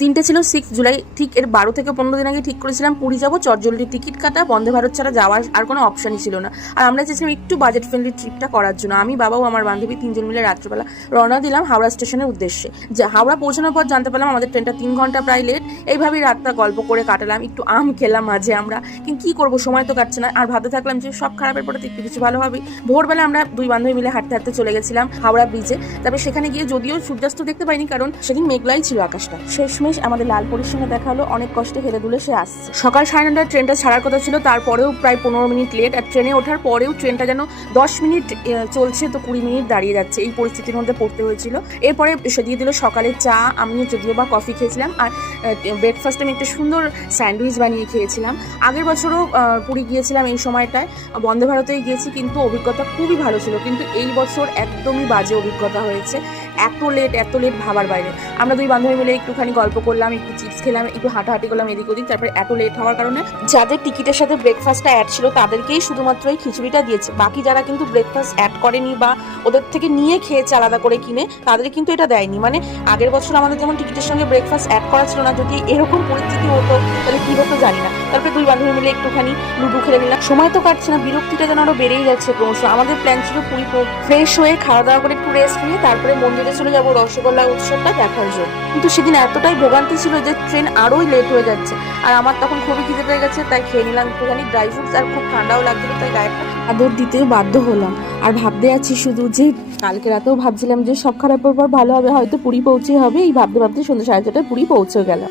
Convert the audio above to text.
দিনটা ছিল 6 জুলাই। ঠিক এর 12 থেকে 15 দিন আগে ঠিক করেছিলাম পুরী যাবো। চটজলদি টিকিট কাটা, বন্দে ভারত ছাড়া যাওয়ার আর কোনো অপশানই ছিল না। আর আমরা চেয়েছিলাম একটু বাজেট ফ্রেন্ডলি ট্রিপটা করার জন্য। আমি, বাবা ও আমার বান্ধবী 3 জন মিলে রাত্রেবেলা রওনা দিলাম হাওড়া স্টেশনের উদ্দেশ্যে। হাওড়া পৌঁছানোর পর জানতে পারলাম আমাদের ট্রেনটা 3 ঘন্টা প্রায় লেট। এইভাবেই রাতটা গল্প করে কাটালাম, একটু আম খেলাম মাঝে আমরা। কিন্তু কী করবো, সময় তো কাটছে না। আর ভাবতে থাকলাম যে সব খারাপের পরে একটু কিছু ভালো হবে। ভোরবেলা আমরা দুই বান্ধবী মিলে হাঁটতে হাঁটতে চলে গেছিলাম হাওড়া ব্রিজে। তারপরে সেখানে গিয়ে যদিও সূর্যাস্ত দেখতে পাইনি, কারণ সেদিন মেঘলাই ছিল আকাশটা। শেষমেশ আমাদের লালপুরের সঙ্গে দেখা হলো। অনেক কষ্টে হেলে দুলে সে আসছে। সকাল 9:30 ট্রেনটা ছাড়ার কথা ছিল, তারপরেও প্রায় 15 মিনিট লেট। আর ট্রেনে ওঠার পরেও ট্রেনটা যেন 10 মিনিট চলছে তো 20 মিনিট দাঁড়িয়ে যাচ্ছে, এই পরিস্থিতির মধ্যে পড়তে হয়েছিল। এরপরে সে দিয়ে দিল সকালে চা, আমিও যদিও বা কফি খেয়েছিলাম। আর ব্রেকফাস্টে আমি একটা সুন্দর স্যান্ডউইচ বানিয়ে খেয়েছিলাম। আগের বছরও পুরী গিয়েছিলাম এই সময়টায়, বন্দে ভারতেই গিয়েছি, কিন্তু অভিজ্ঞতা খুবই ভালো ছিল। কিন্তু এই বছর একদমই বাজে অভিজ্ঞতা হয়েছে। এত লেট ভাবার বাইরে। আমরা দুই বান্ধবী মিলে একটুখানি গল্প করলাম, একটু চিপস খেলাম, একটু হাঁটাহাঁটি করলাম এদিক ওদিক। তারপরে এত লেট হওয়ার কারণে যাদের টিকিটের সাথে ব্রেকফাস্টটা অ্যাড ছিল তাদেরকেই শুধুমাত্র এই খিচুড়িটা দিয়েছে। বাকি যারা কিন্তু ব্রেকফাস্ট অ্যাড করেনি বা ওদের থেকে নিয়ে খেয়েছে আলাদা করে কিনে, তাদের কিন্তু এটা দেয়নি। মানে আগের বছর আমাদের যেমন টিকিটের সঙ্গে ব্রেকফাস্ট অ্যাড করা ছিল না, যদি এরকম পরিস্থিতি হতো তাহলে কী হতো জানি না। তারপরে দুই বান্ধবী মিলে একটুখানি লুডু খেলে নিলাম। সময় তো কাটছে না, বিরক্তিটা যেন আরো বেড়েই যাচ্ছে ক্রমশ। আমাদের প্ল্যান ছিল পুরী ফ্রেশ হয়ে খাওয়া দাওয়া করে একটু রেস্ট নিয়ে তারপরে মন্দিরে চলে যাবো রসগোল্লা উৎসবটা দেখার জন্য। কিন্তু সেদিন এতটাই ভোগান্তি ছিল যে ট্রেন আরোই লেট হয়ে যাচ্ছে। আর আমার তখন খুবই খিদে পেয়ে গেছে, তাই খেয়ে নিলাম একটুখানি ড্রাই ফ্রুটস। আর খুব ঠান্ডাও লাগছিল, তাই গায়েটা আদর দিতেও বাধ্য হলাম। আর ভাবতে আছি শুধু যে কালকে রাতেও ভাবছিলাম যে সব খারাপের পর ভালো হবে, হয়তো পুরী পৌঁছে হবে। এই ভাবতে ভাবতে সন্ধ্যা 4:30টায় পুরী পৌঁছে গেলাম।